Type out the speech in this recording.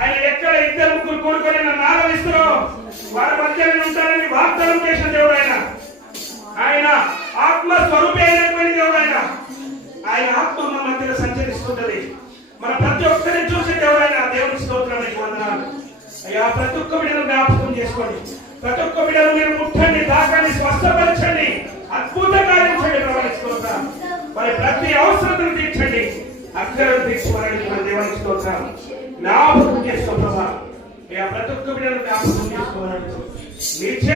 ఆయన ఎక్కడ ఇద్దరు ముగ్గురు కూడుకొని నన్ను ఆరాధిస్తారో వారి మధ్య ఉంటారని వాగ్దానం చేసిన దేవుడు ఆయన ఆత్మ స్వరూపి అయినటువంటి దేవుడు ఆయన ఆత్మ మన మధ్యలో సంచరిస్తుంటది. మన ప్రతి ఒక్కరిని చూసే దేవుడు దేవుని స్తోత్రానికి వందనాలు అయ్యా. ప్రతి ఒక్క బిడ్డను జ్ఞాపకం చేసుకోండి, ప్రతి ఒక్క బిడ్డను మీరు ముట్టండి, తాకండి, స్వస్థపరచండి, అద్భుత కార్యం చేయండి. స్తోత్రం మరి ప్రతి అవసరతను తీర్చండి, అక్షరం తీర్చుకోవడానికి మన దేవునికి స్తోత్రం. జ్ఞాపకం చేసుకో ప్రభా, ప్రతి ఒక్క బిడ్డను జ్ఞాపకం చేసుకోవాలని